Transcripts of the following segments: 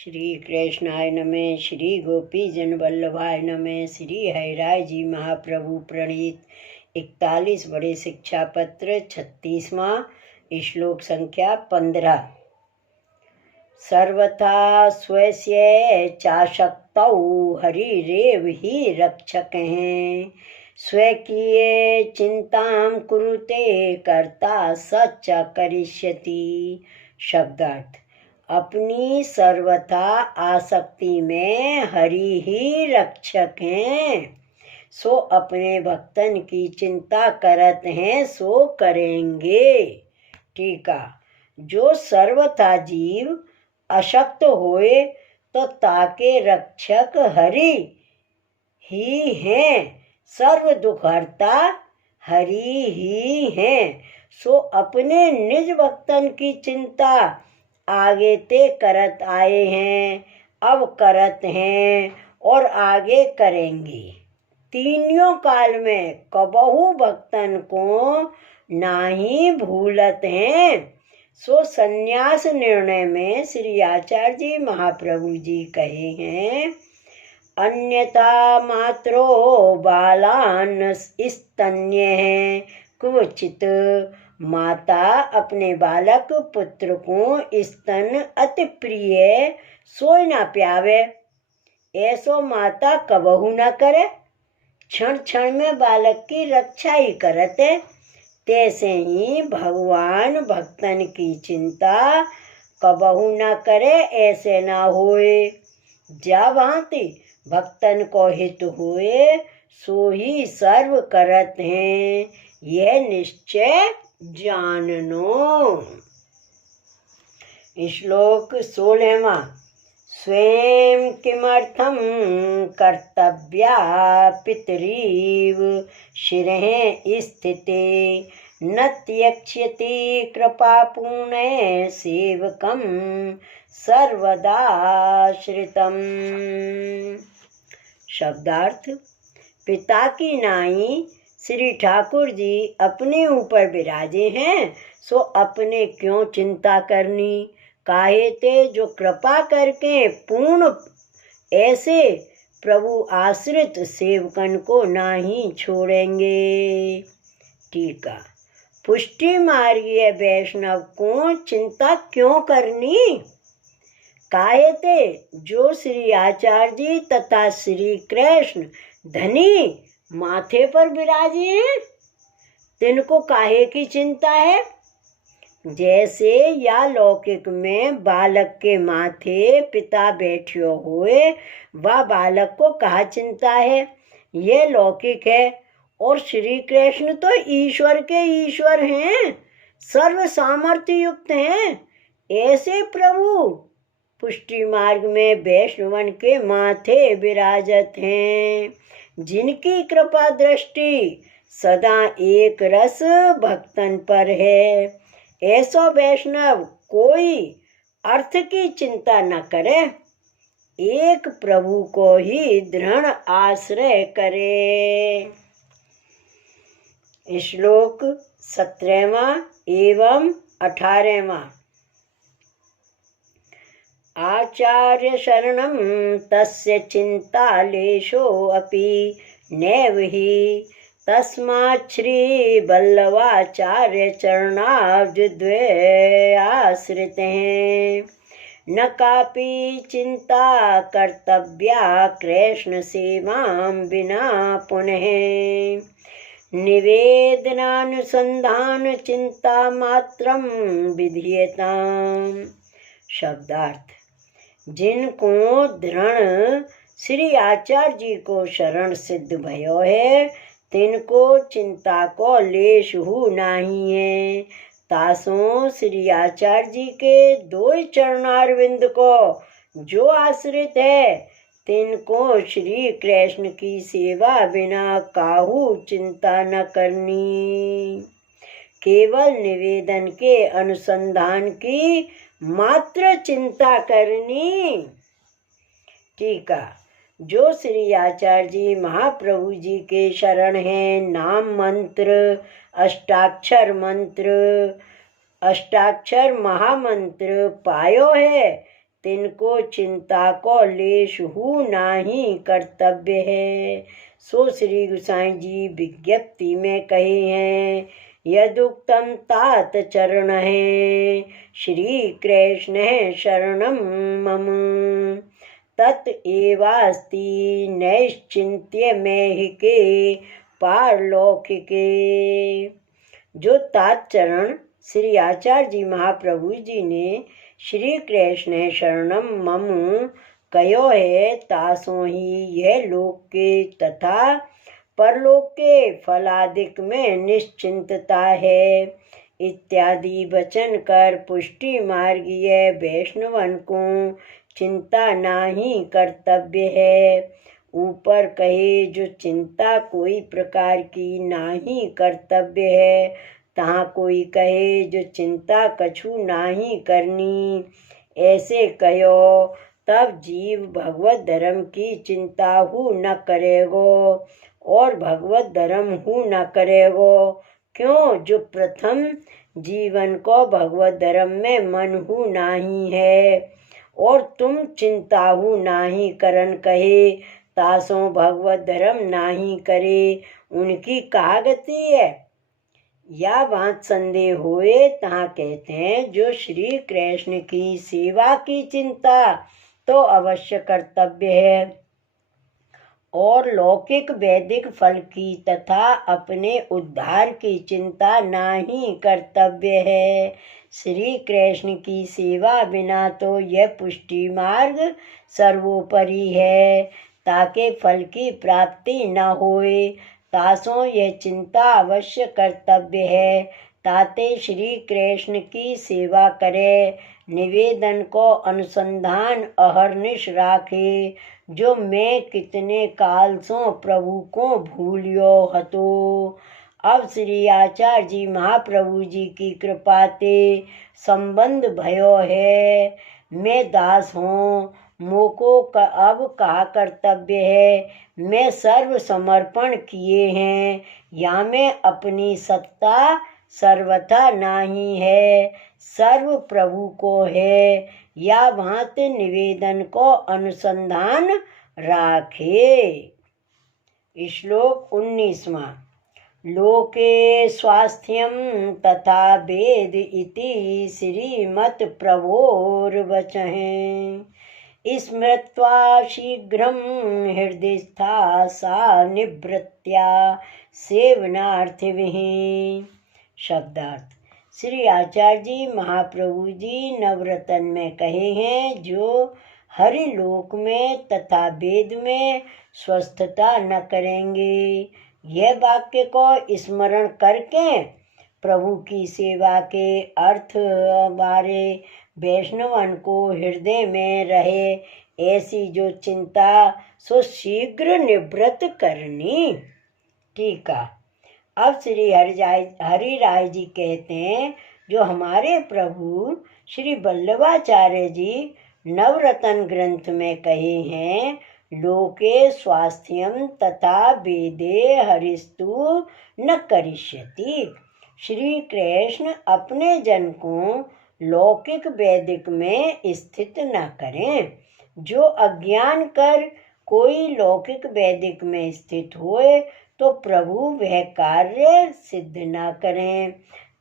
श्री कृष्णाय नमः। श्री गोपी जन वल्लभाय नमः। श्री हरिराय जी महाप्रभु प्रणीत 41 बड़े शिक्षा पत्र 36वां श्लोक संख्या 15। सर्वथा स्वस्य चाशक्तौ हरिरेव ही रक्षक हैं, स्वकीय चिंतां कुरुते कर्ता सच करिष्यति। शब्दार्थ: अपनी सर्वथा आसक्ति में हरि ही रक्षक हैं, सो अपने भक्तन की चिंता करत हैं सो करेंगे। टीका: जो सर्वथा जीव अशक्त होए तो ताके रक्षक हरि ही हैं, सर्व दुखहर्ता हरि ही हैं, सो अपने निज भक्तन की चिंता आगे ते करत आए हैं, अब करत हैं और आगे करेंगे। तीनों काल में कबहू भक्तन को नाही भूलत हैं। सो संन्यास निर्णय में श्री आचार्य जी महाप्रभु जी कहे हैं, अन्यथा मात्रो बालान स्तन्य है, क्वचित माता अपने बालक पुत्र को स्तन अति प्रिय सोई ना प्यावे, ऐसो माता कबहू न करे। क्षण क्षण में बालक की रक्षा ही करते, तैसे ही भगवान भक्तन की चिंता कबहू न करे, ऐसे ना होए। जा भांति भक्तन को हित होए, सो ही सर्व करत हैं, यह निश्चय जाननो। श्लोक 16वां। स्वयं किमर्थं कर्तव्या पितरीव शिरः स्थिते, न त्यक्ष्यति कृपापूर्णे सेवकं सर्वदाश्रितम्। शब्दार्थ: पिता की नाई श्री ठाकुर जी अपने ऊपर विराजे हैं, सो अपने क्यों चिंता करनी। काहे ते जो कृपा करके पूर्ण ऐसे प्रभु आश्रित सेवकन को नाही छोड़ेंगे। टीका: पुष्टि मार्गीय वैष्णव को चिंता क्यों करनी। काहे ते जो श्री आचार्य जी तथा श्री कृष्ण धनी माथे पर विराजे हैं, तिनको काहे की चिंता है। जैसे या लौकिक में बालक के माथे पिता बैठियो होए, वह बालक को कहा चिंता है, ये लौकिक है। और श्री कृष्ण तो ईश्वर के ईश्वर हैं, सर्व सामर्थ्य युक्त हैं। ऐसे प्रभु पुष्टि मार्ग में वैष्णवन के माथे विराजत हैं, जिनकी कृपा दृष्टि सदा एक रस भक्तन पर है। ऐसा वैष्णव कोई अर्थ की चिंता न करे, एक प्रभु को ही दृढ़ आश्रय करे। श्लोक 17वां एवं 18वां। आचार्य शरणं तस्य चिंता लेशो अपि नैव हि, तस्मात् श्री वल्लभाचार्य चरणाब्जद्वये आश्रिते हैं, न कापि चिंता कर्तव्या कृष्ण सेवां विना पुनः, निवेदनानुसंधान चिंता मात्रं विधीयताम्। शब्दार्थ: जिनको दृढ़ श्री आचार्य जी को शरण सिद्ध भयो है, तिनको चिंता को लेश हु नहीं है। तासों श्री आचार्य जी के दो चरणारविंद को जो आश्रित है, तिनको श्री कृष्ण की सेवा बिना काहू चिंता न करनी, केवल निवेदन के अनुसंधान की मात्र चिंता करनी। टीका: जो श्री आचार्य जी महाप्रभु जी के शरण हैं, नाम मंत्र, अष्टाक्षर मंत्र, अष्टाक्षर महामंत्र पायो है, तिनको चिंता को लेश हु नाही कर्तव्य है। सो श्री गोसाई जी विज्ञप्ति में कहे हैं, यदुक्तम तात चरण है श्री कृष्ण शरणम मम, तत् एवास्ति नैश्चिंत्य मैहिके पारलौकिके। जो तात चरण श्री आचार्य जी महाप्रभु जी ने श्री कृष्ण शरणम मम कयो है, तासों ही यह लोक के तथा परलोक के फलादिक में निश्चिंतता है इत्यादि वचन कर पुष्टि मार्गीय वैष्णवन को चिंता नाही कर्तव्य है। ऊपर कहे जो चिंता कोई प्रकार की नाही कर्तव्य है, तहाँ कोई कहे जो चिंता कछु नाही करनी। ऐसे कहो तब जीव भगवत धर्म की चिंता हु न करेगो और भगवत धर्म हु न करेगो। क्यों? जो प्रथम जीवन को भगवत धर्म में मन हु नाही है और तुम चिंता हु नाही करन कहे, तासों भगवत धर्म नाही करे, उनकी कहा गति है। या बात संदेह होए तहाँ कहते हैं, जो श्री कृष्ण की सेवा की चिंता तो अवश्य कर्तव्य है और लौकिक वैदिक फल की तथा अपने उद्धार की चिंता नाही कर्तव्य है। श्री कृष्ण की सेवा बिना तो यह पुष्टि मार्ग सर्वोपरि है, ताकि फल की प्राप्ति न होए, तासों यह चिंता अवश्य कर्तव्य है। ताते श्री कृष्ण की सेवा करे, निवेदन को अनुसंधान अहर्निश राखे, जो मैं कितने काल सो प्रभु को भूलियो हतो। अब श्री आचार्य जी महाप्रभु जी की कृपा ते संबंध भयो है। मैं दास हूँ, मोको अब कहा कर्तव्य है। मैं सर्व समर्पण किए हैं, या में अपनी सत्ता सर्वथा नाही है, सर्व प्रभु को है। या भांत निवेदन को अनुसंधान राखे। श्लोक 19वां। लोके स्वास्थ्यम तथा वेद इति श्रीमत् प्रभोर्वचः, स्मृत्वा शीघ्रं हृदयस्था सा निवृत्त्या सेवनार्थिभिः। शब्दार्थ। श्री आचार्य जी महाप्रभु जी नवरतन में कहे हैं, जो हरिलोक में तथा वेद में स्वस्थता न करेंगे, यह वाक्य को स्मरण करके प्रभु की सेवा के अर्थ बारे वैष्णवन को हृदय में रहे, ऐसी जो चिंता सो शीघ्र निवृत्त करनी। टीका। अब श्री हरिराय जी कहते हैं, जो हमारे प्रभु श्री वल्लभाचार्य जी नवरतन ग्रंथ में कहे हैं, लोके स्वास्थ्यम तथा वेदे हरिस्तु न करिष्यति। श्री कृष्ण अपने जन को लौकिक वैदिक में स्थित न करें। जो अज्ञान कर कोई लौकिक वैदिक में स्थित होए, तो प्रभु वह कार्य सिद्ध न करें।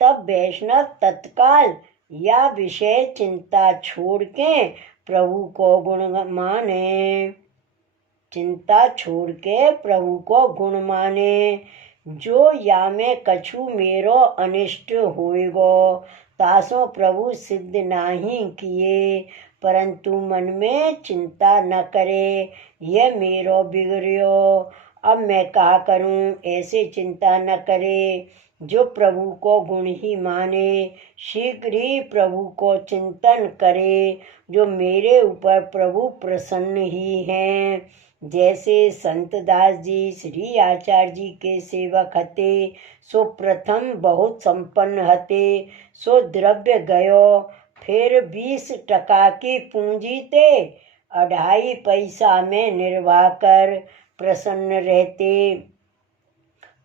तब वैष्णव तत्काल या विषय चिंता छोड़ के प्रभु को गुण माने, चिंता छोड़ के प्रभु को गुण माने। जो या में कछु मेरो अनिष्ट होएगो, तासो प्रभु सिद्ध नाही किए, परंतु मन में चिंता न करे, यह मेरो बिगड़ियो, अब मैं क्या करूं, ऐसे चिंता न करे। जो प्रभु को गुण ही माने, शीघ्र ही प्रभु को चिंतन करे, जो मेरे ऊपर प्रभु प्रसन्न ही हैं। जैसे संत दास जी श्री आचार्य जी के सेवक हते, सो प्रथम बहुत संपन्न हते, सो द्रव्य गयो, फिर 20 टका की पूंजी ते 2.5 पैसा में निर्वाह कर प्रसन्न रहते।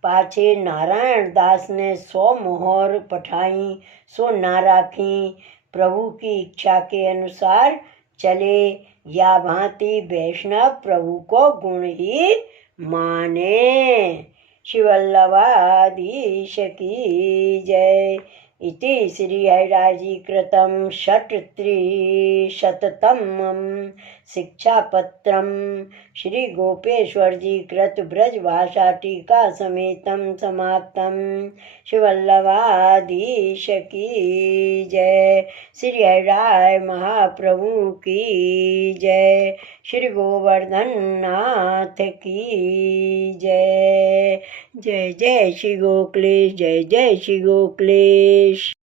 पाछे नारायण दास ने 100 मोहर पठाई, सो ना राखी। प्रभु की इच्छा के अनुसार चले, या भांति वैष्णव प्रभु को गुण ही माने। शिवल्लभाधीश की जय। इति श्री हरिराजी कृतं षट्त्रिशततमं शिक्षापत्रं श्री गोपेश्वर जी कृत ब्रजभाषा टीका समेतं समाप्तं। शिवल्लभाधीश की जय। श्री हरिराय महाप्रभु की जय। श्री गोवर्धन नाथ की जय। जय जय श्री गोकुलेश, जय जय श्री गोकुलेश।